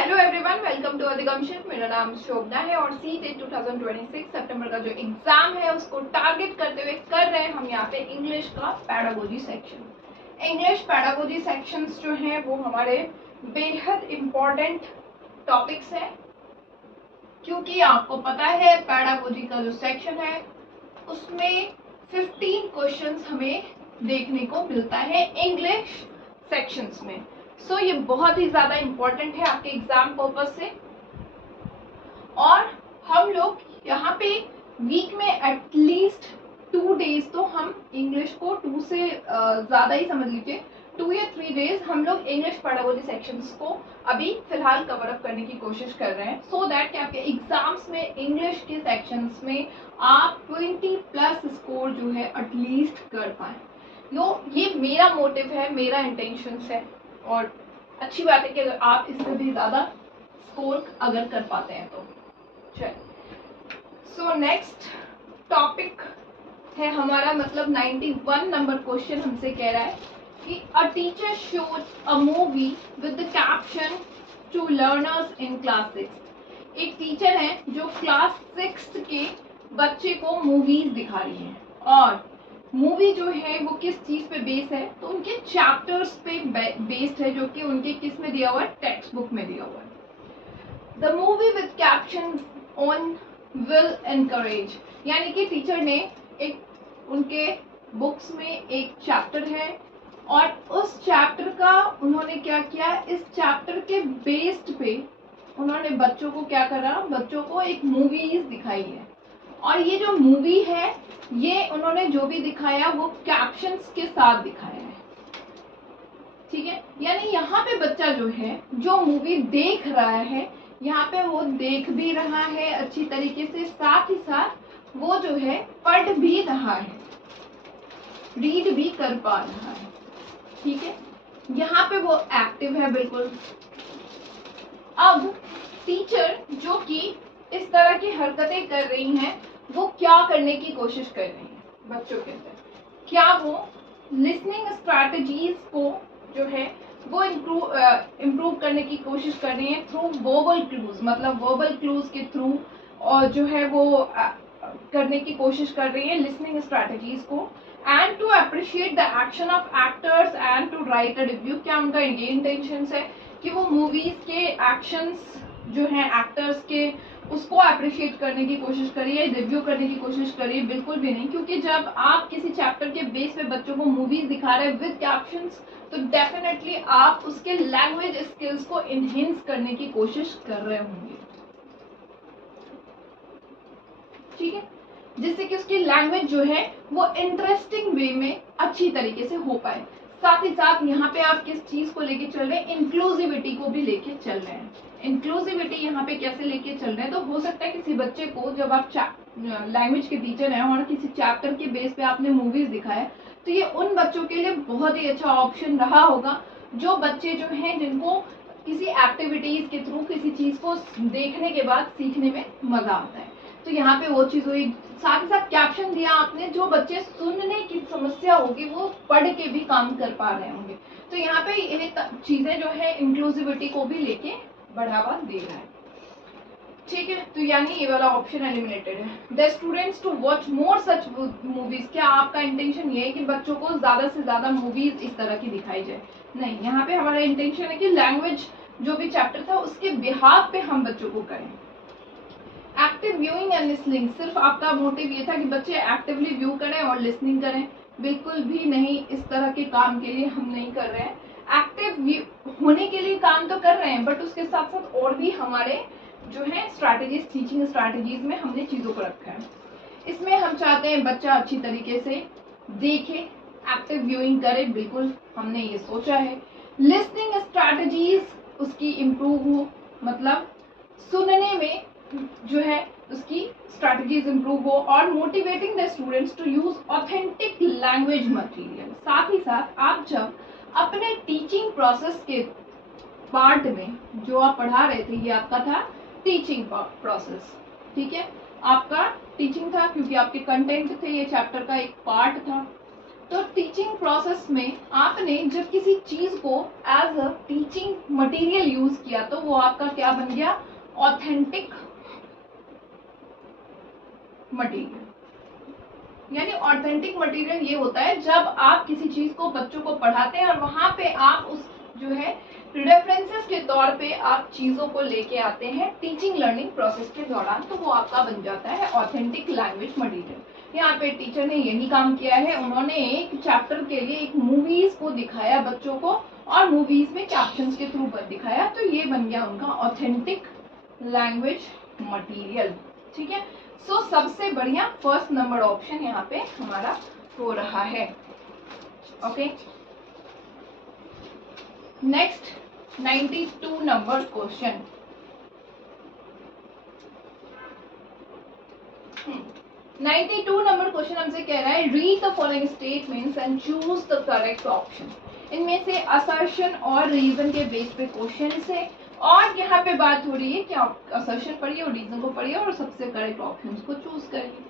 Hello everyone, welcome to अधिगमशिप। मेरा नाम शोभना है और सीटेट 2026 सितंबर का जो एग्जाम है उसको टारगेट करते हुए कर रहे हैं हम यहाँ पे इंग्लिश का pedagogy section. English pedagogy sections जो हैं वो हमारे बेहद इम्पोर्टेंट टॉपिक्स हैं, क्योंकि आपको पता है पैडागोजी का जो सेक्शन है उसमें 15 क्वेश्चंस हमें देखने को मिलता है इंग्लिश सेक्शंस में। सो ये बहुत ही ज़्यादा इम्पोर्टेंट है आपके एग्जाम पर्पज से। और हम लोग यहाँ पे वीक में एटलीस्ट 2 डेज तो हम इंग्लिश को 2 से ज़्यादा ही समझ लीजिए 2 या 3 डेज हम लोग इंग्लिश पैडागोजी सेक्शंस को अभी फिलहाल कवर अप करने की कोशिश कर रहे हैं, सो दैट कि आपके एग्जाम्स में इंग्लिश के सेक्शंस में आप 20+ स्कोर जो है एटलीस्ट कर पाए। ये मेरा मोटिव है, मेरा इंटेंशंस है और अच्छी बात है कि अगर आप इससे भी ज़्यादा स्कोर अगर कर पाते हैं तो चलिए। सो नेक्स्ट टॉपिक है हमारा, मतलब 91 नंबर क्वेश्चन हमसे कह रहा है कि a teacher shows a movie with the caption to learners in class 6। एक टीचर है जो क्लास 6 के बच्चे को मूवीज दिखा रही है और मूवी जो है वो किस चीज पे बेस है, तो उनके चैप्टर्स पे बेस्ड है, जो कि उनके किस में दिया हुआ है, टेक्स्ट बुक में दिया हुआ है। The movie with caption on will encourage, यानी कि टीचर ने एक उनके बुक्स में एक चैप्टर है और उस चैप्टर का उन्होंने क्या किया, इस चैप्टर के बेस्ड पे उन्होंने बच्चों को क्या करा, बच्चों को एक मूवीज दिखाई है और ये जो मूवी है ये उन्होंने जो भी दिखाया वो कैप्शंस के साथ दिखाया है, ठीक है। यानी यहाँ पे बच्चा जो है जो मूवी देख रहा है यहाँ पे वो देख भी रहा है अच्छी तरीके से, साथ ही साथ वो जो है पढ़ भी रहा है, रीड भी कर पा रहा है, ठीक है। यहाँ पे वो एक्टिव है बिल्कुल। अब टीचर जो कि इस तरह की हरकतें कर रही हैं वो क्या करने की कोशिश कर रही हैं बच्चों के अंदर, क्या वो लिसनिंग स्ट्रैटेजीज को जो है वो इम्प्रूव करने की कोशिश कर रही हैं थ्रू वर्बल क्लूज, मतलब वर्बल क्लूज के थ्रू और जो है वो करने की कोशिश कर रही है लिसनिंग स्ट्रैटेजीज को, and to appreciate the action of actors and to write a review. क्या उनका ये इंटेंशन है कि वो मूवीज के एक्शंस जो हैं एक्टर्स के उसको अप्रिशिएट करने की कोशिश करिए, रिव्यू करने की कोशिश करिए? बिल्कुल भी नहीं, क्योंकि जब आप किसी चैप्टर के बेस पे बच्चों को मूवीज दिखा रहे हैं विद कैप्शंस तो डेफिनेटली आप उसके लैंग्वेज स्किल्स को इनहेंस करने की कोशिश कर रहे होंगे, ठीक है, जिससे कि उसकी लैंग्वेज जो है वो इंटरेस्टिंग वे में अच्छी तरीके से हो पाए। साथ ही साथ यहाँ पे आप किस चीज को लेके चल रहे हैं, इंक्लूसिविटी को भी लेके चल रहे हैं। इंक्लूसिविटी यहाँ पे कैसे लेके चल रहे हैं, तो हो सकता है किसी बच्चे को जब आप लैंग्वेज के टीचर हैं और किसी चैप्टर के बेस पे आपने मूवीज दिखाया तो ये उन बच्चों के लिए बहुत ही अच्छा ऑप्शन रहा होगा, जो बच्चे जो हैं जिनको किसी एक्टिविटीज के थ्रू किसी चीज को देखने के बाद सीखने में मजा आता है। तो यहाँ पे वो चीज हुई, साथ ही साथ कैप्शन दिया आपने, जो बच्चे सुनने की समस्या होगी वो पढ़ के भी काम कर पा रहे होंगे। तो यहाँ पे ये चीजें जो है इंक्लूसिविटी को भी लेके बढ़ावा दे रहा है, ठीक है। तो यानी ये वाला ऑप्शन एलिमिनेटेड है। The students to watch more such movies, क्या आपका इंटेंशन ये है कि बच्चों को ज्यादा से ज्यादा मूवीज इस तरह की दिखाई जाए? नहीं, यहाँ पे हमारा इंटेंशन है कि लैंग्वेज जो भी चैप्टर था उसके बिहाफ पे हम बच्चों को करें। एक्टिव व्यूइंग एंड लिसनिंग, सिर्फ आपका मोटिव ये था कि बच्चे एक्टिवली व्यू करें और लिसनिंग करें? बिल्कुल भी नहीं, इस तरह के काम के लिए हम नहीं कर रहे हैं। एक्टिव होने के लिए काम तो कर रहे हैं बट उसके साथ साथ और भी हमारे जो है स्ट्रैटेजीज, टीचिंग स्ट्रैटेजीज में हमने चीज़ों को रखा है। इसमें हम चाहते हैं बच्चा अच्छी तरीके से देखे, एक्टिव व्यूइंग करे, बिल्कुल हमने ये सोचा है। लिसनिंग स्ट्रैटेजीज उसकी इम्प्रूव हो, मतलब सुनने में जो है उसकी स्ट्रैटेजीज इम्प्रूव हो, और motivating the students to use authentic language material. साथ ही साथ आप जब अपने टीचिंग प्रोसेस के पार्ट में जो आप पढ़ा रहे थे, ये आपका था टीचिंग प्रोसेस, ठीक है, आपका टीचिंग था क्योंकि आपके कंटेंट थे, ये चैप्टर का एक पार्ट था। तो टीचिंग प्रोसेस में आपने जब किसी चीज को as a teaching material use किया तो वो आपका क्या बन गया, ऑथेंटिक मटेरियल। यानी ऑथेंटिक मटेरियल ये होता है जब आप किसी चीज को बच्चों को पढ़ाते हैं और वहां पे आप उस जो है रेफरेंसेस के तौर पे आप चीजों को लेके आते हैं टीचिंग लर्निंग प्रोसेस के दौरान, तो वो आपका बन जाता है ऑथेंटिक लैंग्वेज मटेरियल। यहाँ पे टीचर ने यही काम किया है, उन्होंने एक चैप्टर के लिए एक मूवीज को दिखाया बच्चों को और मूवीज में कैप्शंस के थ्रू दिखाया, तो ये बन गया उनका ऑथेंटिक लैंग्वेज मटेरियल। ठीक है, सो सबसे बढ़िया फर्स्ट नंबर ऑप्शन यहाँ पे हमारा हो रहा है। Okay, next 92 number question. 92 number question हमसे कह रहा है read the following statements and choose the correct option. इनमें से असर्शन और रीजन के बेस पे क्वेश्चन है और यहाँ पे बात हो रही है कि आप असर्शन पढ़िए और रीजन को पढ़िए और सबसे करेक्ट ऑप्शन को चूज करिए।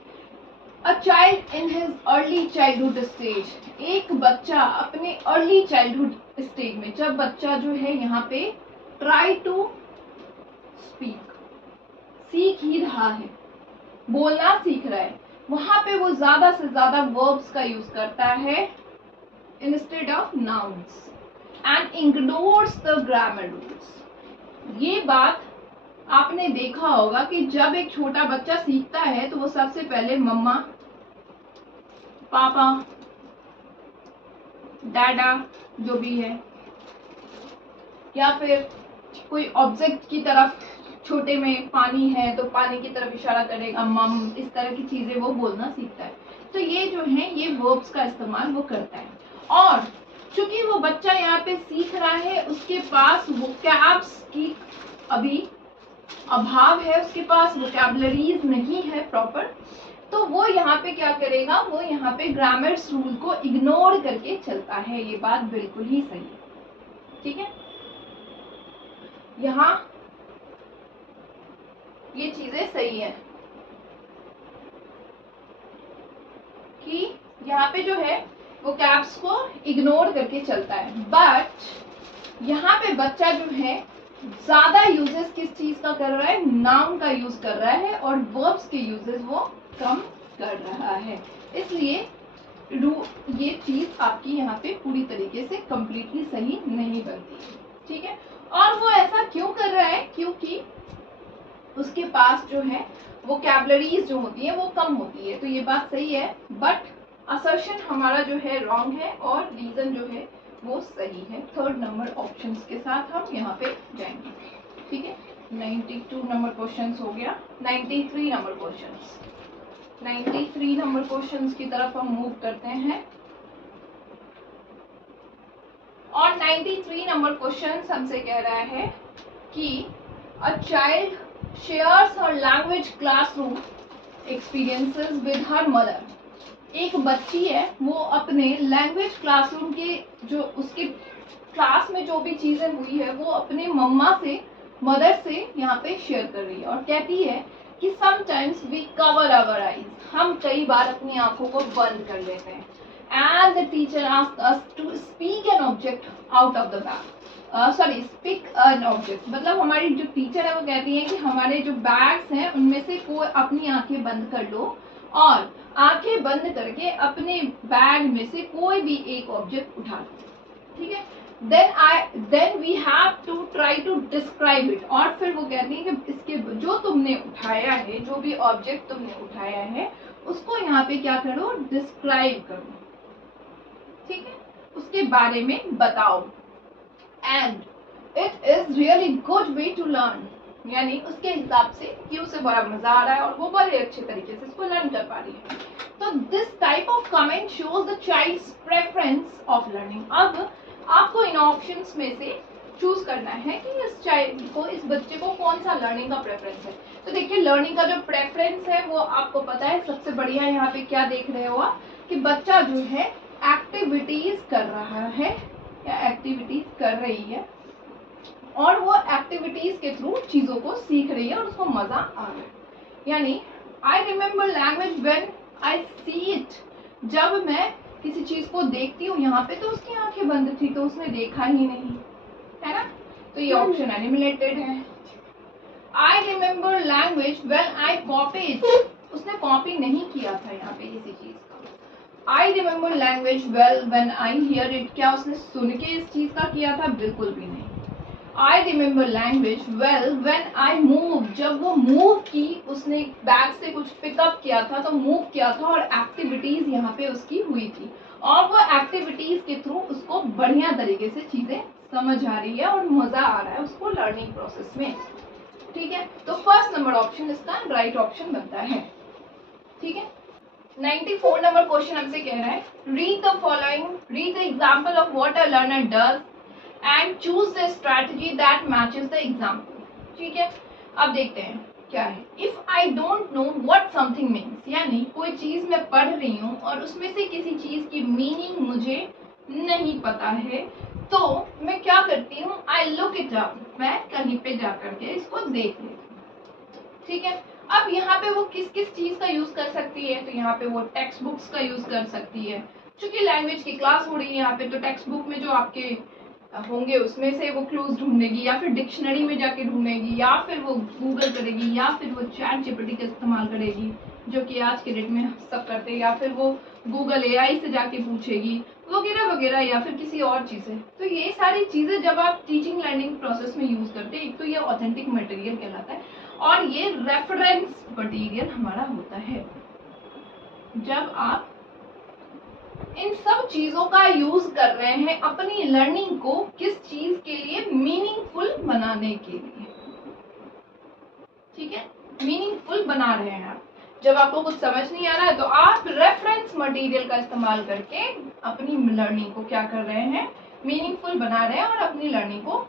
A child in his early childhood stage, एक बच्चा अपने अर्ली चाइल्डहुड स्टेज में, जब बच्चा जो है यहाँ पे ट्राई टू स्पीक, सीख ही रहा है, बोलना सीख रहा है, वहां पे वो ज्यादा से ज्यादा वर्ब्स का यूज करता है instead of nouns and ignores the grammar rules. ये बात आपने देखा होगा कि जब एक छोटा बच्चा सीखता है तो वो सबसे पहले मम्मा, पापा, डाडा जो भी है, या फिर कोई ऑब्जेक्ट की तरफ, छोटे में पानी है तो पानी की तरफ इशारा करेगा, मम, इस तरह की चीजें वो बोलना सीखता है। तो ये जो है ये वर्ब्स का इस्तेमाल वो करता है और चूंकि वो बच्चा यहाँ पे सीख रहा है, उसके पास वोकैब्स की अभी अभाव है, उसके पास वोकैबुलरीज नहीं है प्रॉपर, तो वो यहाँ पे क्या करेगा, वो यहाँ पे ग्रामर्स रूल को इग्नोर करके चलता है। ये बात बिल्कुल ही सही है। ठीक है, यहाँ ये चीजें सही है कि यहाँ पे जो है वो कैप्स को इग्नोर करके चलता है, बट यहाँ पे बच्चा जो है ज्यादा यूजेस किस चीज का कर रहा है, नाउन का यूज कर रहा है और वर्ब्स के यूजेस वो कम कर रहा है। इसलिए ये चीज आपकी यहाँ पे पूरी तरीके से कंप्लीटली सही नहीं बनती है। ठीक है, और वो ऐसा क्यों कर रहा है, क्योंकि उसके पास जो है वोकैबुलरीज जो होती है वो कम होती है। तो ये बात सही है, बट असर्शन हमारा जो है रॉन्ग है और रीजन जो है वो सही है। थर्ड नंबर ऑप्शंस के साथ हम यहाँ पे जाएंगे। ठीक है, 92 नंबर क्वेश्चंस हो गया। 93 नंबर क्वेश्चंस, 93 नंबर क्वेश्चंस की तरफ हम मूव करते हैं और 93 नंबर क्वेश्चंस हमसे कह रहा है कि a child shares her language classroom experiences with her mother. एक बच्ची है, वो अपने लैंग्वेज क्लासरूम के जो उसके क्लास में जो भी चीजें हुई है वो अपने मम्मा से, मदर से यहाँ पे शेयर कर रही है और कहती है कि sometimes we cover our eyes, हम कई बार अपनी आंखों को बंद कर लेते हैं, and the teacher asked us to speak an object out of the bag. Speak an object मतलब हमारी जो टीचर है वो कहती है कि हमारे जो बैग्स हैं उनमें से कोई अपनी आंखें बंद कर लो और आंखें बंद करके अपने बैग में से कोई भी एक ऑब्जेक्ट उठा लो। ठीक है, then we have to try to describe it। और फिर वो कहती है कि इसके जो तुमने उठाया है, जो भी ऑब्जेक्ट तुमने उठाया है उसको यहाँ पे क्या करो, डिस्क्राइब करो। ठीक है, उसके बारे में बताओ। And it is really good way to learn, यानी उसके हिसाब से कि उसे बड़ा मजा आ रहा है और वो बड़े अच्छे तरीके से इसको लर्न कर पा रही है। तो this type of comment shows the child's preference of learning. अब आपको इन ऑप्शंस में से चूज करना है कि इस चाइल्ड को, इस बच्चे को कौन सा लर्निंग का प्रेफरेंस है। तो देखिए, लर्निंग का जो प्रेफरेंस है वो आपको पता है। सबसे बढ़िया यहाँ पे क्या देख रहे हो आप कि बच्चा जो है एक्टिविटीज कर रहा है या एक्टिविटीज कर रही है और वो एक्टिविटीज के थ्रू चीजों को सीख रही है और उसको मजा आ रहा है। यानी I remember language when I see it, जब मैं किसी चीज को देखती हूँ यहाँ पे तो उसकी आंखें बंद थी तो उसने देखा ही नहीं, है ना, तो ये ऑप्शन एलिमिनेटेड है। I remember language well I copied, उसने कॉपी नहीं किया था यहाँ पे किसी चीज का। I remember language well when I hear it, क्या उसने सुन के इस चीज का किया था? बिल्कुल भी नहीं। I remember language well when I move, जब वो मूव की, उसने बैग से कुछ पिकअप किया था तो मूव किया था और एक्टिविटीज यहाँ पे उसकी हुई थी और वो एक्टिविटीज के थ्रू उसको बढ़िया तरीके से चीजें समझ आ रही है और मजा आ रहा है उसको लर्निंग प्रोसेस में। ठीक है, तो फर्स्ट नंबर ऑप्शन इसका राइट ऑप्शन बनता है। ठीक है, 94 नंबर क्वेश्चन हमसे कह रहा है read the following, read the example of what a learner does and choose the strategy that matches the example. ठीक है, अब देखते हैं क्या है। If I don't know what something means, यानी कोई चीज मैं पढ़ रही हूँ और उसमें से किसी चीज की मीनिंग मुझे नहीं पता है तो मैं क्या करती हूँ, आई लुक इट अप, मैं कहीं पे जा करके इसको देख लेती हूँ। ठीक है, अब यहाँ पे वो किस किस चीज का यूज कर सकती है, तो यहाँ पे वो टेक्स्ट बुक्स का यूज कर सकती है, क्योंकि लैंग्वेज की क्लास हो रही है यहाँ पे, तो टेक्स्ट बुक में जो आपके होंगे उसमें से वो क्लूज ढूंढेगी या फिर डिक्शनरी में जाके ढूंढेगी या फिर वो गूगल करेगी या फिर वो चैट जीपीटी का इस्तेमाल करेगी जो कि आज के डेट में सब करते हैं, या फिर वो गूगल एआई से जाके पूछेगी वगैरह वगैरह, या फिर किसी और चीज़ से। तो ये सारी चीज़ें जब आप टीचिंग लर्निंग प्रोसेस में यूज़ करते हैं, एक तो ये ऑथेंटिक मटेरियल कहलाता है और ये रेफरेंस मटेरियल हमारा होता है। जब आप इन सब चीजों का यूज कर रहे हैं अपनी लर्निंग को किस चीज के लिए, मीनिंगफुल बनाने के लिए। ठीक है, मीनिंगफुल बना रहे हैं आप। जब आपको कुछ समझ नहीं आ रहा है तो आप रेफरेंस मटेरियल का इस्तेमाल करके अपनी लर्निंग को क्या कर रहे हैं, मीनिंगफुल बना रहे हैं और अपनी लर्निंग को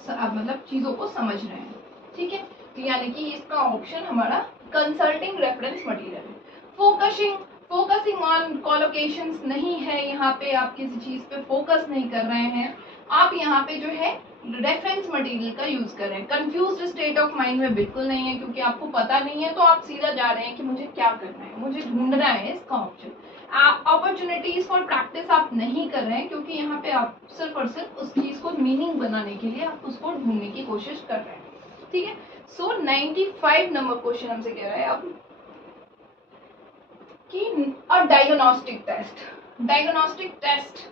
मतलब चीजों को समझ रहे हैं। ठीक है, तो यानी कि इसका ऑप्शन हमारा कंसल्टिंग रेफरेंस मटेरियल है। फोकसिंग ऑन कोलोकेशंस नहीं है, यहाँ पे आप किसी चीज पे फोकस नहीं कर रहे हैं, आप यहाँ पे जो है रेफरेंस मटेरियल का यूज कर रहे हैं। कंफ्यूज्ड स्टेट ऑफ माइंड में बिल्कुल नहीं है, क्योंकि आपको पता नहीं है तो आप सीधा जा रहे हैं कि मुझे क्या करना है, मुझे ढूंढना है इसका ऑप्शन। अपॉर्चुनिटीज फॉर प्रैक्टिस आप नहीं कर रहे हैं, क्योंकि यहाँ पे आप सिर्फ और सिर्फ उस चीज को मीनिंग बनाने के लिए आप उसको ढूंढने की कोशिश कर रहे हैं। ठीक है, सो 95 नंबर क्वेश्चन हमसे कह रहा है अब कि डायग्नोस्टिक टेस्ट। डायग्नोस्टिक टेस्ट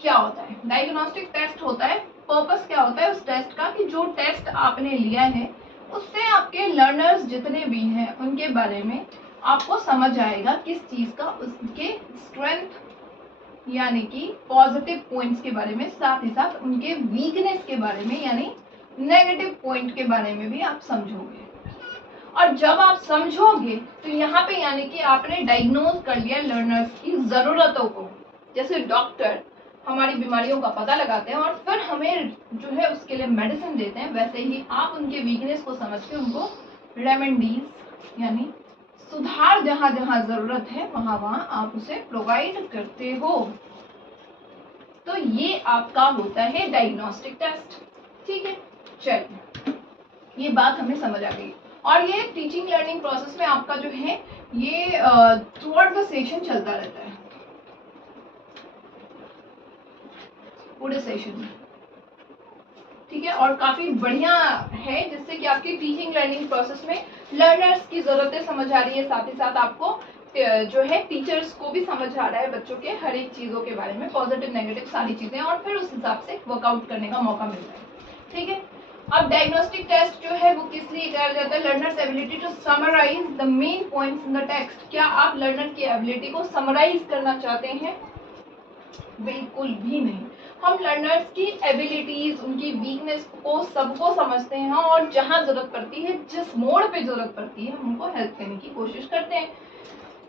क्या होता है? डायग्नोस्टिक टेस्ट होता है, पर्पस क्या होता है उस टेस्ट का, कि जो टेस्ट आपने लिया है उससे आपके लर्नर्स जितने भी हैं उनके बारे में आपको समझ आएगा किस चीज का, उसके स्ट्रेंथ यानी कि पॉजिटिव पॉइंट्स के बारे में, साथ ही साथ उनके वीकनेस के बारे में यानी नेगेटिव पॉइंट के बारे में भी आप समझोगे। और जब आप समझोगे तो यहाँ पे यानी कि आपने डायग्नोज कर लिया लर्नर्स की जरूरतों को। जैसे डॉक्टर हमारी बीमारियों का पता लगाते हैं और फिर हमें जो है उसके लिए मेडिसिन देते हैं, वैसे ही आप उनके वीकनेस को समझ के उनको रेमेडीज यानी सुधार जहां जहां जरूरत है वहां वहां आप उसे प्रोवाइड करते हो। तो ये आपका होता है डायग्नोस्टिक टेस्ट। ठीक है, चलिए ये बात हमें समझ आ गई। और ये टीचिंग लर्निंग प्रोसेस में आपका जो है ये थ्रू आउट द सेशन चलता रहता है, पूरे सेशन में। ठीक है, और काफी बढ़िया है जिससे कि आपकी टीचिंग लर्निंग प्रोसेस में लर्नर्स की जरूरतें समझ आ रही है, साथ ही साथ आपको जो है टीचर्स को भी समझ आ रहा है बच्चों के हर एक चीजों के बारे में, पॉजिटिव नेगेटिव सारी चीजें, और फिर उस हिसाब से वर्कआउट करने का मौका मिल रहा है। ठीक है, अब डायग्नोस्टिक टेस्ट जो है वो किस लिए किया जाता है? Learners ability to summarise the main points in the text. क्या आप लर्नर की एबिलिटी को समराइज करना चाहते हैं? बिल्कुल भी नहीं। हम लर्नर्स की एबिलिटीज, उनकी वीकनेस को सबको समझते हैं और जहां जरूरत पड़ती है, जिस मोड़ पे जरूरत पड़ती है, हम उनको हेल्प करने की कोशिश करते हैं।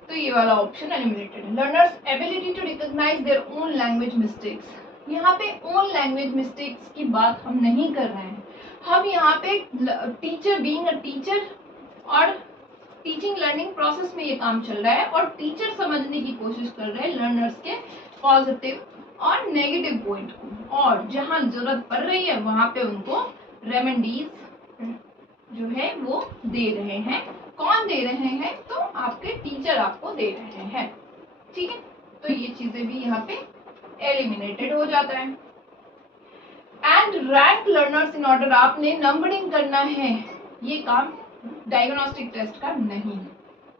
तो ये वाला ऑप्शन एलिमिनेटेड है। Learners ability to recognise their own language mistakes. यहाँ पे ओन लैंग्वेज मिस्टेक्स की बात हम नहीं कर रहे हैं, हम यहाँ पे टीचर बीइंग अ टीचर और टीचिंग लर्निंग प्रोसेस में ये काम चल रहा है और टीचर समझने की कोशिश कर रहे हैं लर्नर्स के पॉजिटिव और नेगेटिव पॉइंट को, और जहाँ जरूरत पड़ रही है वहां पे उनको रेमेडीज जो है वो दे रहे हैं। कौन दे रहे हैं? तो आपके टीचर आपको दे रहे हैं। ठीक है, तो ये चीजें भी यहाँ पे एलिमिनेटेड हो जाता है। And rank learners in order, आपने नंबरिंग करना है, ये काम डायग्नोस्टिक टेस्ट का नहीं है,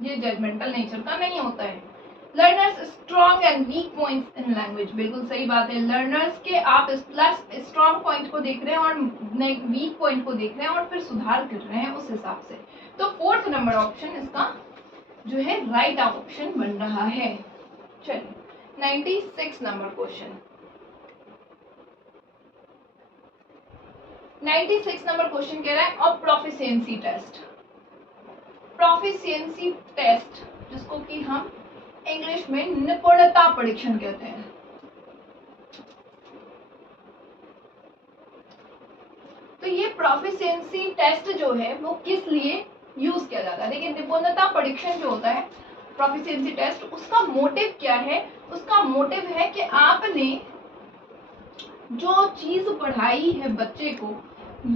ये जजमेंटल नेचर का नहीं होता है। Learners strong and weak points in language, बिल्कुल सही बात है। लर्नर्स के आप प्लस स्ट्रॉन्ग पॉइंट को देख रहे हैं और वीक पॉइंट को देख रहे हैं और फिर सुधार कर रहे हैं उस हिसाब से। तो फोर्थ नंबर ऑप्शन इसका जो है राइट ऑप्शन बन रहा है। चलिए 96 नंबर क्वेश्चन। 96 नंबर क्वेश्चन कह रहा है और प्रोफिशिएंसी टेस्ट। प्रोफिशिएंसी टेस्ट जिसको कि हम इंग्लिश में निपुणता परीक्षण कहते हैं। तो ये प्रोफिशिएंसी टेस्ट जो है वो किस लिए यूज किया जाता है? देखिए निपुणता परीक्षण जो होता है प्रोफिशिएंसी टेस्ट, उसका मोटिव क्या है? उसका मोटिव है कि आपने जो चीज पढ़ाई है बच्चे को,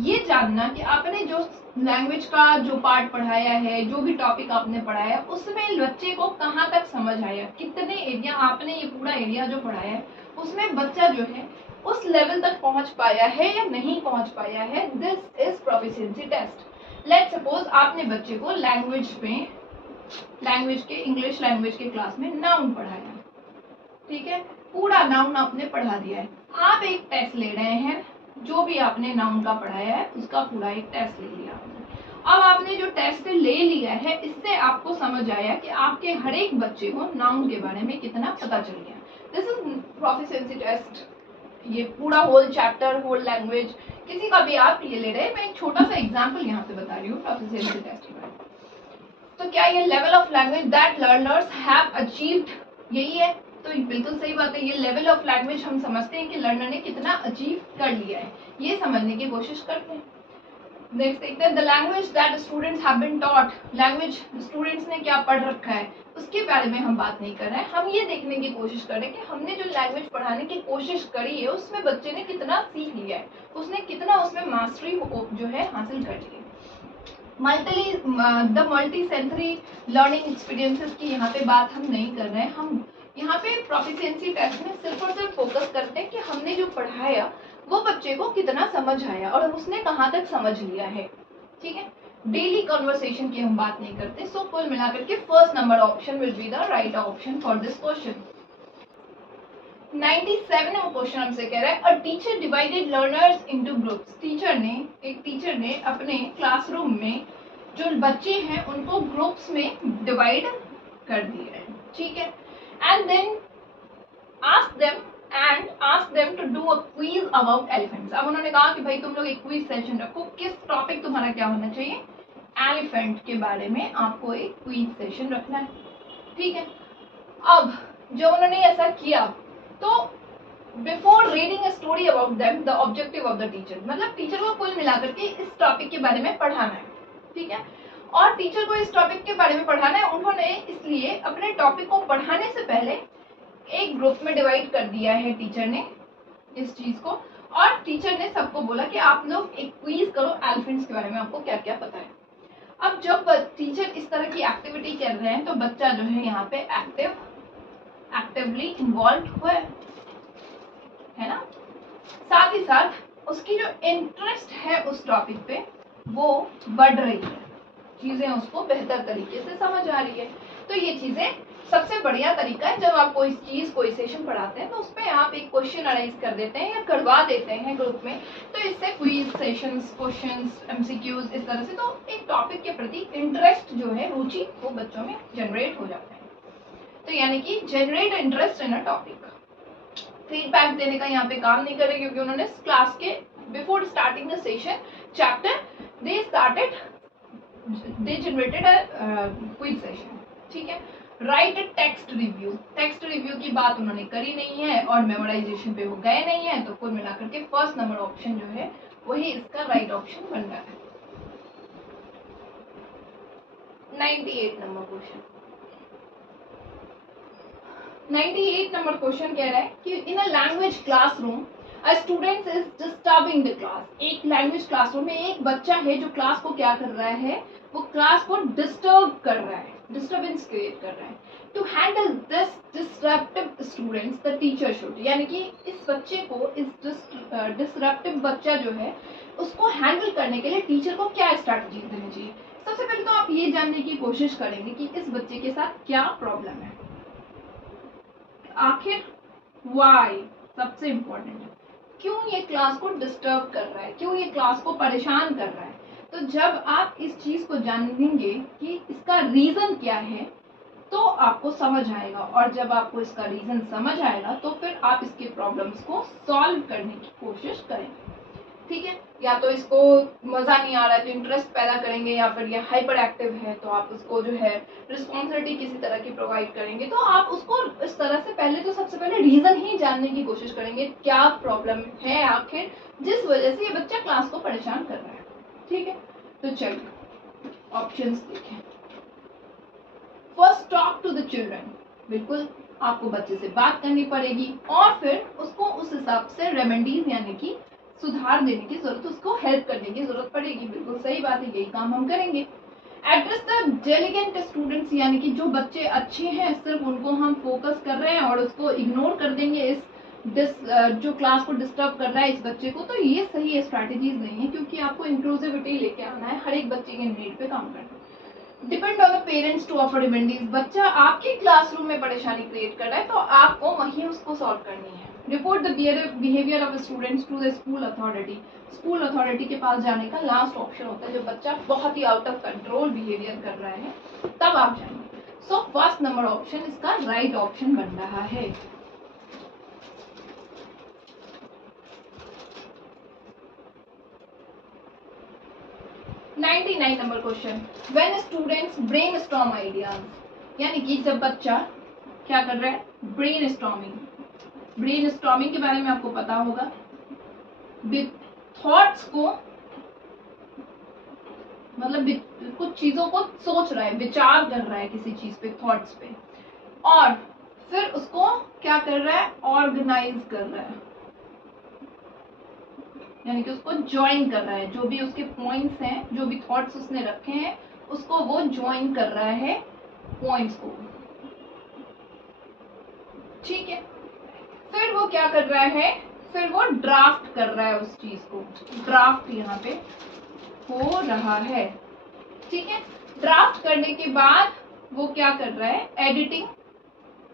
ये जानना कि आपने जो लैंग्वेज का जो पार्ट पढ़ाया है, जो भी टॉपिक आपने पढ़ाया, उसमें बच्चे को कहाँ तक समझ आया, कितने एरिया आपने ये पूरा एरिया जो पढ़ाया है उसमें बच्चा जो है उस लेवल तक पहुंच पाया है या नहीं पहुंच पाया है। This is proficiency test. Let's suppose आपने बच्चे को लैंग्वेज के इंग्लिश लैंग्वेज के क्लास में नाउन पढ़ाया, ठीक है, पूरा नाउन आपने पढ़ा दिया है। आप एक टेस्ट ले रहे हैं, जो भी आपने नाउन का पढ़ाया है उसका पूरा एक टेस्ट ले लिया आपने। अब आपने जो टेस्ट ले लिया है, इससे आपको समझ आया कि आपके हर एक बच्चे को नाउन के बारे में कितना पता चल गया। This is proficiency test. ये पूरा होल चैप्टर, होल लैंग्वेज, किसी का भी आप ये ले रहे हैं। मैं एक छोटा सा एग्जाम्पल यहाँ पे बता रही हूँ प्रोफिशिएंसी टेस्ट के बारे में। तो क्या ये level of language that learners have achieved, यही है? तो बिल्कुल सही बात है। ये लेवल ऑफ लैंग्वेज हम समझते हैं कि लर्नर ने कितना अचीव कर लिया है, ये समझने की कोशिश करते हैं। नेक्स्ट देखते हैं the language that students have been taught. Language students ने क्या पढ़ रखा है उसके बारे में हम बात नहीं कर रहे हैं। हम ये देखने की कोशिश कर रहे हैं कि हमने जो लैंग्वेज पढ़ाने की कोशिश करी है उसमें बच्चे ने कितना सीख लिया है, उसने कितना उसमें मास्टरी जो है हासिल कर ली है। मल्टी सेंसरी लर्निंग एक्सपीरियंसेस की यहाँ पे बात हम नहीं कर रहे हैं। हम यहाँ पे प्रोफिशिएंसी टेस्ट में सिर्फ और सिर्फ फोकस करते हैं कि हमने जो पढ़ाया वो बच्चे को कितना समझ आया और उसने कहाँ तक समझ लिया है, ठीक है। डेली कन्वर्सेशन की हम बात नहीं करते। सो कुल मिलाकर के first number option will be the right option for this question. 97 question हमसे कह रहा है a teacher divided learners into groups. एक टीचर ने अपने क्लासरूम में जो बच्चे हैं उनको ग्रुप्स में डिवाइड कर दिया है, ठीक है। And then ask them to do a quiz about elephants. अब उन्होंने कहा कि भाई तुम लोग एक क्विज सेशन रखो। किस टॉपिक तुम्हारा क्या होना चाहिए? एलिफेंट के बारे में आपको एक क्विज सेशन रखना है, ठीक है। अब जब उन्होंने ऐसा किया तो before reading a story about them the objective of the teacher, मतलब टीचर को कुल मिलाकर के इस टॉपिक के बारे में पढ़ाना है, ठीक है। और टीचर को इस टॉपिक के बारे में पढ़ाना है, उन्होंने इसलिए अपने टॉपिक को पढ़ाने से पहले एक ग्रुप में डिवाइड कर दिया है टीचर ने इस चीज को। और टीचर ने सबको बोला कि आप लोग एक क्विज करो एलिफेंट्स के बारे में, आपको क्या क्या पता है। अब जब टीचर इस तरह की एक्टिविटी कर रहे हैं तो बच्चा जो है यहाँ पे एक्टिवली इन्वॉल्व हुआ है ना। साथ ही साथ उसकी जो इंटरेस्ट है उस टॉपिक पे वो बढ़ रही है, चीजें उसको बेहतर तरीके से समझ आ रही है। तो ये चीजें सबसे बढ़िया तरीका है। जब आप कोई सेशन पढ़ाते हैं तो उसमें आप एक क्वेश्चन अरेंज कर देते हैं या करवा देते हैं ग्रुप में, तो इससे क्विज सेशंस, क्वेश्चंस, एमसीक्यूज, इस तरह से तो एक टॉपिक के प्रति इंटरेस्ट जो है, रुचि, वो बच्चों में जनरेट हो जाता है। तो यानी कि generate interest in a topic. Feedback देने का यहाँ पे काम नहीं कर रहे क्योंकि उन्होंने क्लास के before starting the session chapter they generated a quiz session, ठीक है। राइट टेक्स्ट रिव्यू की बात उन्होंने करी नहीं है और मेमोराइजेशन पे वो गए नहीं है। तो कुल मिलाकर के फर्स्ट नंबर ऑप्शन जो है वही इसका राइट ऑप्शन बन रहा है। 98 नंबर क्वेश्चन। 98 नंबर क्वेश्चन कह रहा है कि in a language classroom a student is disturbing the class, एक लैंग्वेज क्लासरूम में एक बच्चा है जो क्लास को क्या कर रहा है, वो क्लास को डिस्टर्ब कर रहा है, डिस्टर्बेंस क्रिएट कर रहा है। To handle this disruptive students the teacher should, यानी कि इस बच्चे को, इस डिसरप्टिव बच्चा जो है उसको हैंडल करने के लिए टीचर को क्या स्ट्रैटेजी देनी चाहिए। सबसे पहले तो आप ये जानने की कोशिश करेंगे कि इस बच्चे के साथ क्या प्रॉब्लम है, आखिर वाई सबसे इम्पोर्टेंट है, क्यों ये क्लास को डिस्टर्ब कर रहा है, क्यों ये क्लास को परेशान कर रहा है। तो जब आप इस चीज को जानेंगे कि इसका रीजन क्या है तो आपको समझ आएगा, और जब आपको इसका रीजन समझ आएगा तो फिर आप इसके प्रॉब्लम्स को सॉल्व करने की कोशिश करेंगे। ठीक है, या तो इसको मजा नहीं आ रहा है तो इंटरेस्ट पैदा करेंगे, या फिर ये हाइपर एक्टिव है तो आप उसको जो है रिस्पॉन्सिबिलिटी किसी तरह की प्रोवाइड करेंगे। तो आप उसको इस तरह से पहले तो सबसे पहले रीजन ही जानने की कोशिश करेंगे, क्या प्रॉब्लम है आखिर जिस वजह से ये बच्चा क्लास को परेशान कर रहा है। ठीक है, तो चलिए ऑप्शंस देखें। First, talk to the children, बिल्कुल आपको बच्चे से बात करनी पड़ेगी और फिर उसको उस हिसाब से रेमेडीज यानी कि सुधार देने की जरूरत, उसको हेल्प करने की जरूरत पड़ेगी। बिल्कुल सही बात है, यही काम हम करेंगे। एड्रेस द डेलिगेंट स्टूडेंट्स, यानी कि जो बच्चे अच्छे हैं सिर्फ उनको हम फोकस कर रहे हैं और उसको इग्नोर कर देंगे इस जो क्लास को डिस्टर्ब कर रहा है इस बच्चे को, तो ये सही स्ट्रैटेजीज नहीं है, क्योंकि आपको इंक्लूसिविटी लेके आना है, हर एक बच्चे के नीड पे काम करना है। Depend on the parents to offer remedies, बच्चा आपके क्लासरूम में परेशानी क्रिएट कर रहा है तो आपको वहीं उसको सॉल्व करनी है। Report the behaviour of students to the school authority, school authority के पास जाने का लास्ट ऑप्शन होता है, जब बच्चा बहुत ही आउट ऑफ कंट्रोल बिहेवियर कर रहा है तब आप जाएंगे। सो फर्स्ट नंबर ऑप्शन इसका राइट ऑप्शन बन रहा है। Number question, when students brainstorm ideas, यानी कि जब बच्चा क्या कर रहा है, ब्रेनस्टॉर्मिंग। ब्रेनस्टॉर्मिंग के बारे में आपको पता होगा, थॉट्स को मतलब कुछ चीजों को सोच रहा है, विचार कर रहा है किसी चीज पे, थॉट्स पे, और फिर उसको क्या कर रहा है, ऑर्गेनाइज कर रहा है, यानी कि उसको ज्वाइन कर रहा है, जो भी उसके पॉइंट्स हैं, जो भी थॉट्स उसने रखे हैं उसको वो ज्वाइन कर रहा है पॉइंट्स को। ठीक है, फिर वो क्या कर रहा है, फिर वो ड्राफ्ट कर रहा है उस चीज को, ड्राफ्ट यहाँ पे हो रहा है। ठीक है, ड्राफ्ट करने के बाद वो क्या कर रहा है, एडिटिंग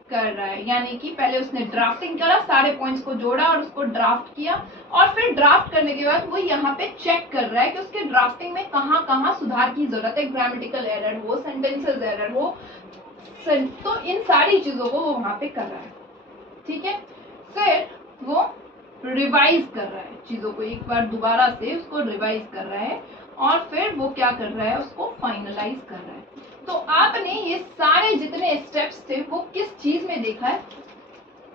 कर रहा है, यानी कि पहले उसने ड्राफ्टिंग करा, सारे पॉइंट्स को जोड़ा और उसको ड्राफ्ट किया, और फिर ड्राफ्ट करने के बाद वो यहाँ पे चेक कर रहा है कि उसके ड्राफ्टिंग में कहाँ कहाँ सुधार की जरूरत है, ग्रामेटिकल एरर हो, सेंटेंसेस एरर हो, तो इन सारी चीजों को वो वहां पे कर रहा है। ठीक है, फिर वो रिवाइज कर रहा है चीजों को, एक बार दोबारा से उसको रिवाइज कर रहा है, और फिर वो क्या कर रहा है, उसको फाइनलाइज कर रहा है। तो आपने ये सारे जितने स्टेप्स थे वो किस चीज में देखा है,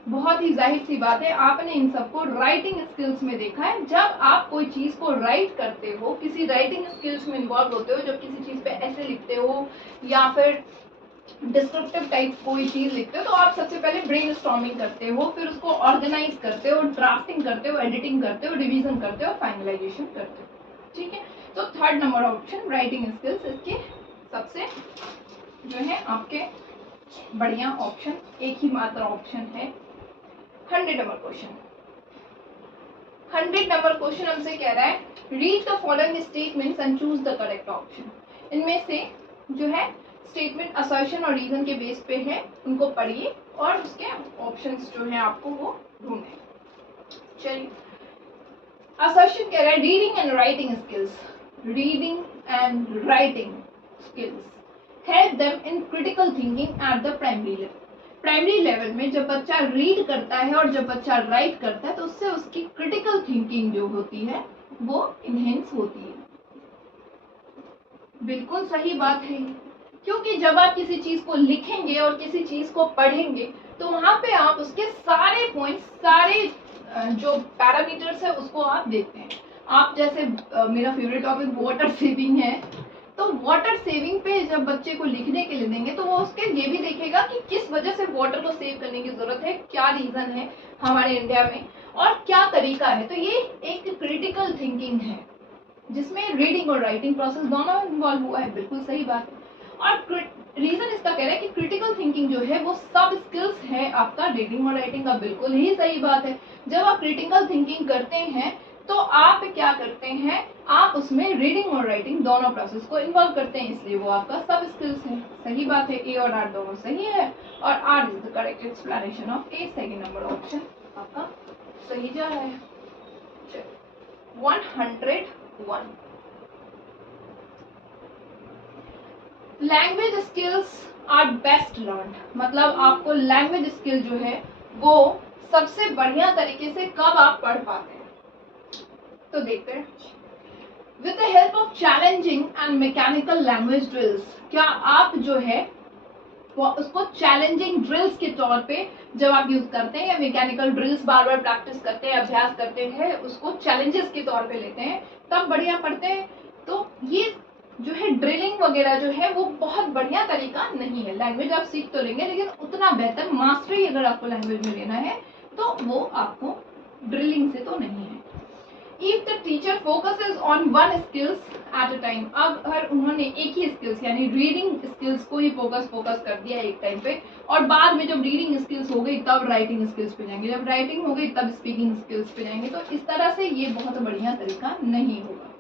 बहुत ही जाहिर सी बात है आपने इन सबको राइटिंग स्किल्स में देखा है। जब आप कोई चीज को राइट करते हो, किसी राइटिंग स्किल्स में इन्वॉल्व होते हो, जब किसी चीज पे ऐसे लिखते हो या फिर डिस्क्रिप्टिव टाइप कोई चीज लिखते हो, तो आप सबसे पहले ब्रेनस्टॉर्मिंग करते हो, फिर उसको ऑर्गेनाइज करते हो, ड्राफ्टिंग करते हो, एडिटिंग करते हो, रिवीजन करते हो, फाइनलाइजेशन करते हो। ठीक है, तो third number option writing skills इसके सबसे जो है आपके बढ़िया ऑप्शन, एक ही मात्र ऑप्शन है। 100 नंबर क्वेश्चन, 100 नंबर क्वेश्चन हमसे कह रहा है, read the following statements and choose the correct option. इनमें से जो है स्टेटमेंट असर्शन और रीजन के बेस पे है, उनको पढ़िए और उसके ऑप्शंस जो है आपको वो ढूंढे। चलिए, असर्शन कह रहा है, reading and writing skills, reading and writing skills help them in critical thinking at the primary level. Primary level में जब बच्चा रीड करता है और जब बच्चा राइट करता है तो उससे उसकी क्रिटिकल थिंकिंग जो होती है वो इनहेंस होती है। बिल्कुल सही बात है, क्योंकि जब आप किसी चीज को लिखेंगे और किसी चीज को पढ़ेंगे तो वहां पे आप उसके सारे पॉइंट्स, सारे जो पैरामीटर्स है उसको आप देखते हैं। आप जैसे मेरा फेवरेट टॉपिक वाटर सेविंग है, तो वाटर सेविंग पे जब बच्चे को लिखने के लिए देंगे तो वो उसके ये भी देखेगा कि किस वजह से वाटर को सेव करने की जरूरत है, क्या रीजन है हमारे इंडिया में और क्या तरीका है। तो ये एक क्रिटिकल थिंकिंग है जिसमें रीडिंग और राइटिंग प्रोसेस दोनों इन्वॉल्व हुआ है। बिल्कुल सही बात है। और रीजन इसका कह रहा है कि क्रिटिकल थिंकिंग जो है वो सब स्किल्स है आपका रीडिंग और राइटिंग का। बिल्कुल ही सही बात है। जब आप क्रिटिकल थिंकिंग करते हैं तो आप क्या करते हैं, आप उसमें रीडिंग और राइटिंग दोनों प्रोसेस को इन्वॉल्व करते हैं, इसलिए वो आपका सब स्किल्स है। सही बात है, ए और आर दोनों सही है और R is the correct explanation of A. Second number option आपका सही जा रहा है। 101 language skills are best learn, मतलब आपको लैंग्वेज स्किल जो है वो सबसे बढ़िया तरीके से कब आप पढ़ पाते हैं। तो देखते हैं, with the help of challenging and mechanical language drills, क्या आप जो है वो उसको चैलेंजिंग ड्रिल्स के तौर पे जब आप यूज करते हैं या मैकेनिकल ड्रिल्स बार बार प्रैक्टिस करते हैं, अभ्यास करते हैं, उसको चैलेंजेस के तौर पे लेते हैं, तब बढ़िया पढ़ते हैं। तो ये जो है ड्रिलिंग वगैरह जो है वो बहुत बढ़िया तरीका नहीं है। लैंग्वेज आप सीख तो लेंगे लेकिन उतना बेहतर मास्टरी अगर आपको लैंग्वेज में लेना है तो वो आपको ड्रिलिंग से तो नहीं है। If the teacher focuses on one skills at a time, अब अगर उन्होंने एक ही स्किल्स यानी रीडिंग स्किल्स को ही फोकस कर दिया एक टाइम पे और बाद में जब रीडिंग स्किल्स हो गई तब राइटिंग स्किल्स पे जाएंगे, जब राइटिंग हो गई तब स्पीकिंग स्किल्स पे जाएंगे, तो इस तरह से ये बहुत बढ़िया तरीका नहीं होगा।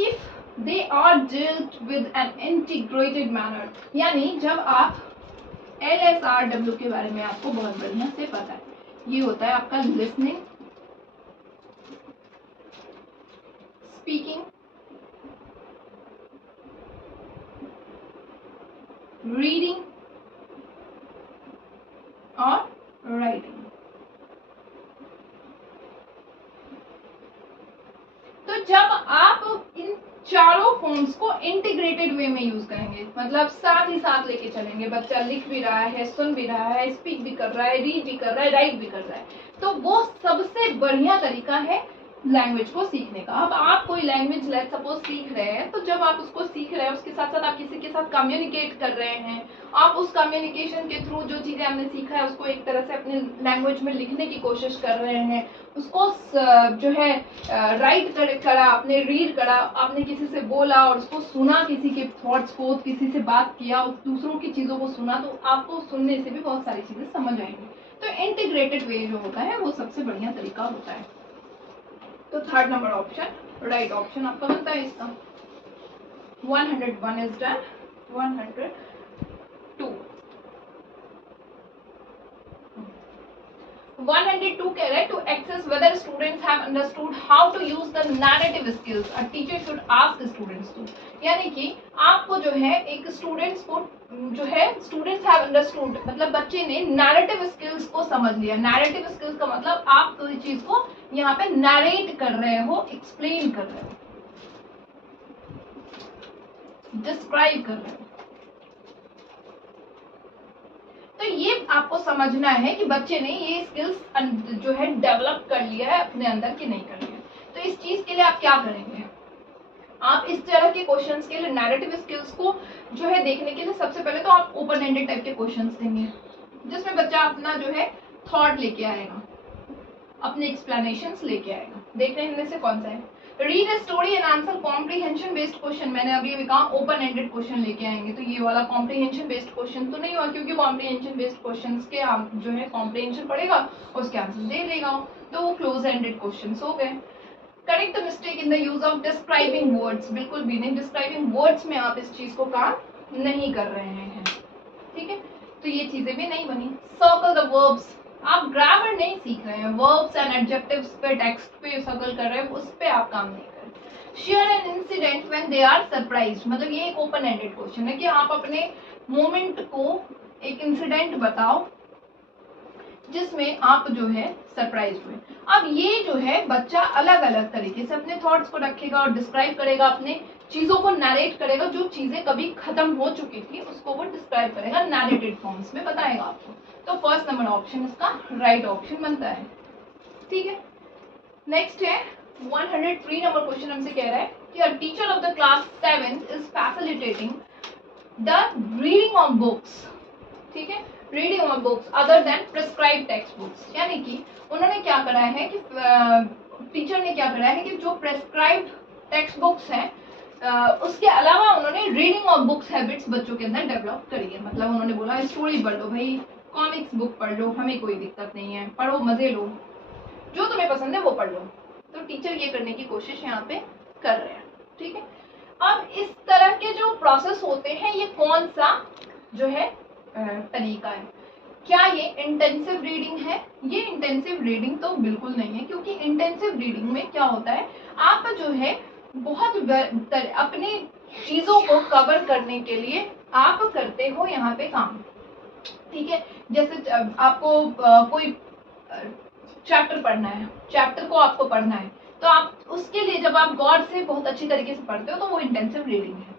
If they are dealt with an integrated manner, यानी जब आप LSRW के बारे में आपको बहुत बढ़िया से पता है, ये होता है आपका लिसनिंग, स्पीकिंग, रीडिंग और राइटिंग। तो जब आप इन चारों फॉर्म्स को इंटीग्रेटेड वे में यूज करेंगे, मतलब साथ ही साथ लेके चलेंगे, बच्चा लिख भी रहा है, सुन भी रहा है, स्पीक भी कर रहा है, रीड भी कर रहा है, राइट भी कर रहा है, तो वो सबसे बढ़िया तरीका है लैंग्वेज को सीखने का। अब आप कोई लैंग्वेज लेट सपोज सीख रहे हैं, तो जब आप उसको सीख रहे हैं उसके साथ साथ आप किसी के साथ कम्युनिकेट कर रहे हैं, आप उस कम्युनिकेशन के थ्रू जो चीजें आपने सीखा है उसको एक तरह से अपने लैंग्वेज में लिखने की कोशिश कर रहे हैं, उसको जो है राइट करा, आपने रीड करा, आपने किसी से बोला और उसको सुना, किसी के थॉट्स को, किसी से बात किया, दूसरों की चीजों को सुना, तो आपको सुनने से भी बहुत सारी चीजें समझ आएंगी। तो इंटीग्रेटेड वे जो होता है वो सबसे बढ़िया तरीका होता है। तो third number option right option आपका बनता है इसका। 101 इज डन। 102 कह रहे हैं to access whether students have understood how to use the narrative skills a teacher should ask students to, यानी कि आपको जो है एक स्टूडेंट्स को जो है स्टूडेंट्स हैव अंडरस्टूड मतलब बच्चे ने नैरेटिव स्किल्स को समझ लिया। नैरेटिव स्किल्स का मतलब आप कोई चीज को यहाँ पे नरेट कर रहे हो, एक्सप्लेन कर रहे हो, डिस्क्राइब कर रहे हो। तो ये आपको समझना है कि बच्चे ने ये स्किल्स जो है डेवलप कर लिया है अपने अंदर कि नहीं कर लिया। तो इस चीज के लिए आप क्या करेंगे, आप इस तरह के क्वेश्चंस के लिए नैरेटिव स्किल्स को जो है देखने के लिए सबसे पहले तो आप ओपन एंडेड टाइप के क्वेश्चंस देंगे जिसमें बच्चा अपना जो है थॉट लेके आएगा, अपने एक्सप्लेनेशंस लेके आएगा। देखते हैं इनमें से कौन सा है। Read a story and answer comprehension based question, मैंने अभी कहा ओपन एंडेड क्वेश्चन लेके आएंगे, तो ये वाला कॉम्प्रीहेंशन बेस्ड क्वेश्चन तो नहीं हुआ क्योंकि कॉम्प्रीहेंशन बेस्ड क्वेश्चंस के आप जो है कॉम्प्रीहेंशन पड़ेगा उसके आंसर दे देगा, तो वो क्लोज एंडेड क्वेश्चंस हो गए। Correct the mistake in the use of describing words, बिल्कुल भी नहीं, डिस्क्राइबिंग वर्ड्स में आप इस चीज को काम नहीं कर रहे हैं, ठीक है, तो ये चीजें भी नहीं बनी। सर्कल द वर्ब्स, आप ग्रामर नहीं सीख रहे हैं, वर्ब्स एंड एडजेक्टिव्स पे टेक्स्ट पे सर्कल कर रहे हैं, उस पे आप काम नहीं कर रहे। Share an incident when they are surprised, मतलब ये एक ओपन एंडेड क्वेश्चन है कि आप अपने मोमेंट को एक इंसिडेंट बताओ जिसमें आप जो है सरप्राइज हुए। अब ये जो है बच्चा अलग अलग तरीके से अपने थॉट्स को रखेगा और डिस्क्राइब करेगा, अपने चीजों को नरेट करेगा, जो चीजें कभी खत्म हो चुकी थी उसको वो डिस्क्राइब करेगा, नरेटेड फॉर्म्स में बताएगा आपको। तो फर्स्ट नंबर ऑप्शन इसका राइट ऑप्शन बनता है, ठीक है। नेक्स्ट है 103 नंबर क्वेश्चन हमसे कह रहा है कि a teacher of the class 7th is facilitating the reading of books, ठीक है, reading of books other than prescribe text books, यानी कि उन्होंने क्या करा है कि टीचर ने क्या करा है कि जो प्रेस्क्राइब टेक्स्ट बुक्स हैं उसके अलावा उन्होंने रीडिंग ऑफ बुक्स हैबिट्स बच्चों के अंदर डेवलप करी है। मतलब उन्होंने बोला स्टोरी पढ़ लो भाई, कॉमिक्स बुक पढ़ लो, हमें कोई दिक्कत नहीं है, पढ़ो मजे लो, जो तुम्हें पसंद है वो पढ़ लो। तो टीचर ये करने की कोशिश यहाँ पे कर रहे हैं, ठीक है। अब इस तरह के जो प्रोसेस होते हैं ये कौन सा जो है तरीका है, क्या ये इंटेंसिव रीडिंग है? ये इंटेंसिव रीडिंग तो बिल्कुल नहीं है, क्योंकि इंटेंसिव रीडिंग में क्या होता है, आप जो है बहुत अपनी चीजों को कवर करने के लिए आप करते हो यहाँ पे काम, ठीक है। जैसे आपको कोई चैप्टर पढ़ना है, चैप्टर को आपको पढ़ना है, तो आप उसके लिए जब आप गौर से बहुत अच्छी तरीके से पढ़ते हो तो वो इंटेंसिव रीडिंग है।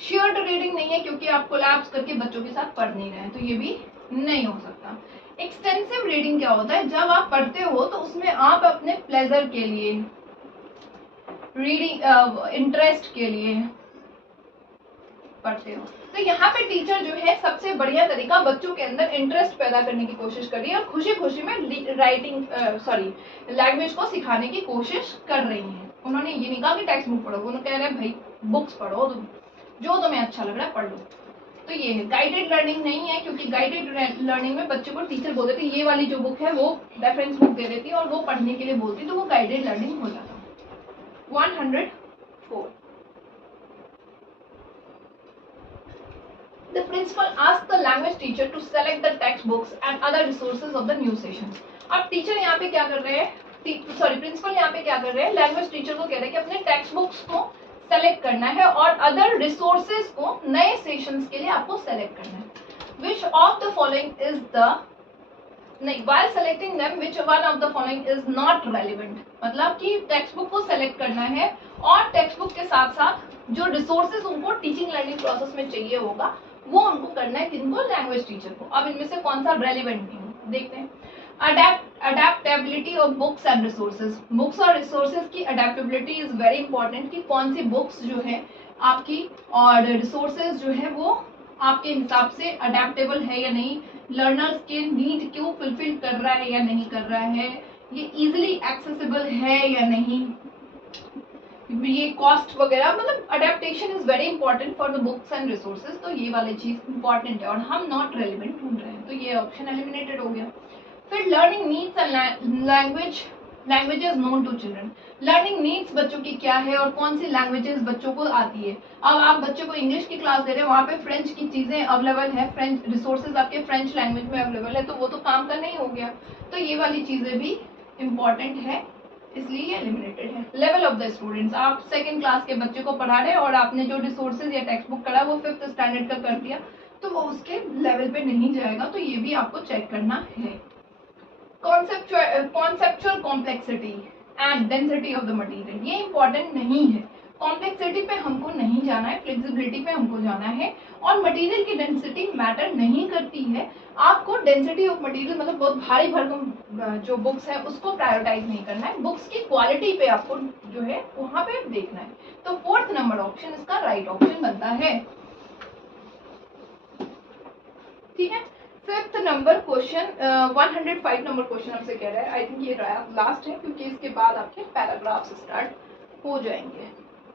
शेयर्ड रीडिंग नहीं है, क्योंकि आप कोलैप्स करके बच्चों के साथ पढ़ नहीं रहे हैं, तो ये भी नहीं हो सकता। एक्सटेंसिव रीडिंग क्या होता है, जब आप पढ़ते हो तो उसमें आप अपने प्लेजर के लिए, रीडिंग इंटरेस्ट के लिए पढ़ते हो। तो यहाँ पे टीचर जो है सबसे बढ़िया तरीका बच्चों के अंदर इंटरेस्ट पैदा करने की कोशिश कर रही है और खुशी खुशी में लैंग्वेज को सिखाने की कोशिश कर रही है। उन्होंने ये नहीं कहा कि टेक्स्ट बुक पढ़ो, उन्होंने कह रहे हैं भाई बुक्स पढ़ो, जो तुम्हें अच्छा लग रहा है पढ़ लो। तो ये है, गाइडेड लर्निंग नहीं है, क्योंकि गाइडेड लर्निंग में बच्चे को टीचर बोल देती ये वाली जो बुक है वो रेफरेंस बुक दे देती है और वो पढ़ने के लिए बोलती, तो वो गाइडेड लर्निंग हो जाता। 104 The principal asked the language teacher to select the textbooks and other resources of the new session. अब टीचर यहाँ पे क्या कर रहे हैं, प्रिंसिपल यहाँ पे क्या कर रहे हैं, लैंग्वेज टीचर को कह रहे हैं कि अपने टेक्स्ट बुक्स को सेलेक्ट करना है और अदर रिसोर्सेज को नए सेशंस के लिए आपको सेलेक्ट करना है। Which of the following is the नहीं, while selecting them which one of the following is not relevant, मतलब कि टेक्स्ट बुक को सेलेक्ट करना है और टेक्स्ट बुक के साथ साथ जो रिसोर्सेज उनको टीचिंग लर्निंग प्रोसेस में चाहिए होगा वो उनको करना है, किनको, लैंग्वेज टीचर को। अब इनमें से कौन सा रेलिवेंट नहीं है देखते हैं। Adaptability of books and resources, books और रिसोर्सेज की अडेप्टेबिलिटी इज वेरी इंपॉर्टेंट, कि कौन सी बुक्स जो है आपकी और रिसोर्सेज जो है वो आपके हिसाब से अडेप्टेबल है या नहीं, लर्नर्स के नीड क्यों फुलफिल कर रहा है या नहीं कर रहा है, ये इजिली एक्सेसिबल है या नहीं, ये कॉस्ट वगैरह, मतलब adaptation is very important for the books and resources. तो ये वाली चीज इंपॉर्टेंट है और हम नॉट रेलिवेंट ढूंढ रहे हैं, तो ये ऑप्शन एलिमिनेटेड हो गया। फिर learning needs and languages known to children, learning needs बच्चों की क्या है और कौन सी लैंग्वेजेस बच्चों को आती है। अब आप बच्चों को इंग्लिश की क्लास दे रहे हैं, वहाँ पे फ्रेंच की चीजें अवेलेबल है, फ्रेंच रिसोर्सेज आपके फ्रेंच लैंग्वेज में अवेलेबल है, तो वो तो काम का नहीं हो गया, तो ये वाली चीजें भी इम्पॉर्टेंट है, इसलिए ये एलिमिनेटेड है। लेवल ऑफ द स्टूडेंट्स, आप सेकंड क्लास के बच्चे को पढ़ा रहे हैं और आपने जो रिसोर्सेज या टेक्स्ट बुक करा वो 5th स्टैंडर्ड का कर दिया, तो वो उसके लेवल पे नहीं जाएगा, तो ये भी आपको चेक करना है। Conceptual complexity and density of the material, ये इंपॉर्टेंट नहीं है, कॉम्प्लेक्सिटी पे हमको नहीं जाना है, फ्लेक्सिबिलिटी पे हमको जाना है, और मटेरियल की डेंसिटी मैटर नहीं करती है। आपको डेंसिटी ऑफ मटेरियल मतलब बहुत भारी भरकम जो बुक्स है उसको प्रायोरिटाइज नहीं करना है, बुक्स की क्वालिटी पे आपको जो है वहां पे देखना है। तो 4th नंबर ऑप्शन इसका राइट ऑप्शन बनता है, ठीक है। 5th number question 105 number question हमसे कह रहा है, आई थिंक ये लास्ट है क्योंकि इसके बाद आपके पैराग्राफ्स स्टार्ट हो जाएंगे,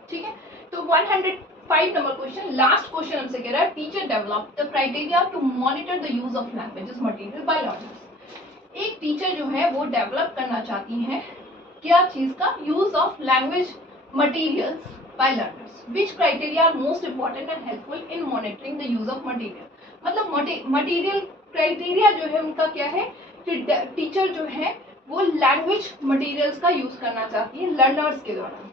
ठीक है। तो 105 नंबर क्वेश्चन, लास्ट क्वेश्चन हमसे कह रहा है, teacher develop the criteria to monitor the use of languages material by learners. एक टीचर जो है वो डेवलप करना चाहती है क्या चीज का, use of language materials by learners. Which criteria are most important and helpful in monitoring the use of material, मतलब मटेरियल क्राइटेरिया जो है उनका क्या है कि टीचर जो है वो लैंग्वेज मटेरियल्स का यूज करना चाहती है लर्नर्स के द्वारा,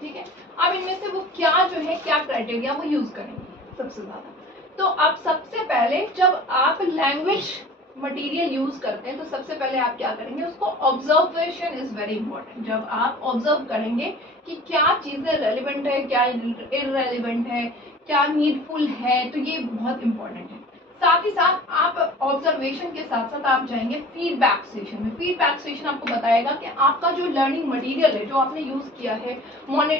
ठीक है। अब इनमें से वो क्या जो है क्या क्राइटेरिया वो यूज करेंगे सबसे ज्यादा। तो अब सबसे पहले जब आप लैंग्वेज मटेरियल यूज करते हैं तो सबसे पहले आप क्या करेंगे, उसको ऑब्जर्वेशन इज वेरी इंपॉर्टेंट। जब आप ऑब्जर्व करेंगे कि क्या चीजें रेलिवेंट है, क्या इररेलिवेंट है, क्या नीडफुल है, तो ये बहुत इंपॉर्टेंट है। साथ ही साथ आप ऑब्जर्वेशन के साथ साथ आप जाएंगे फीडबैक सेशन में। फीडबैक सेशन आपको बताएगा कि आपका जो लर्निंग मटेरियल है, जो आपने यूज किया है,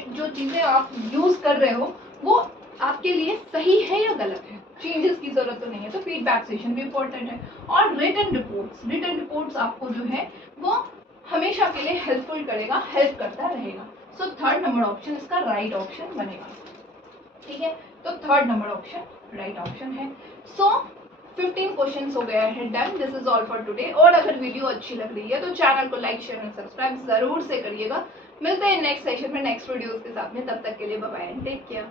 जो चीजें आप यूज कर रहे हो, वो आपके लिए सही है या गलत है, चेंजेस की जरूरत तो नहीं है। तो फीडबैक सेशन भी इम्पोर्टेंट है। और रिटन रिपोर्ट्स आपको जो है वो हमेशा के लिए हेल्पफुल करेगा, हेल्प करता रहेगा। सो थर्ड नंबर ऑप्शन इसका राइट ऑप्शन बनेगा। ठीक है, तो third number option right option है। सो 15 क्वेश्चंस हो गया है done. This is all for today. और अगर वीडियो अच्छी लग रही है तो चैनल को लाइक शेयर एंड सब्सक्राइब जरूर से करिएगा। मिलते हैं नेक्स्ट सेशन में नेक्स्ट वीडियोस के साथ में। तब तक के लिए bye bye and take care.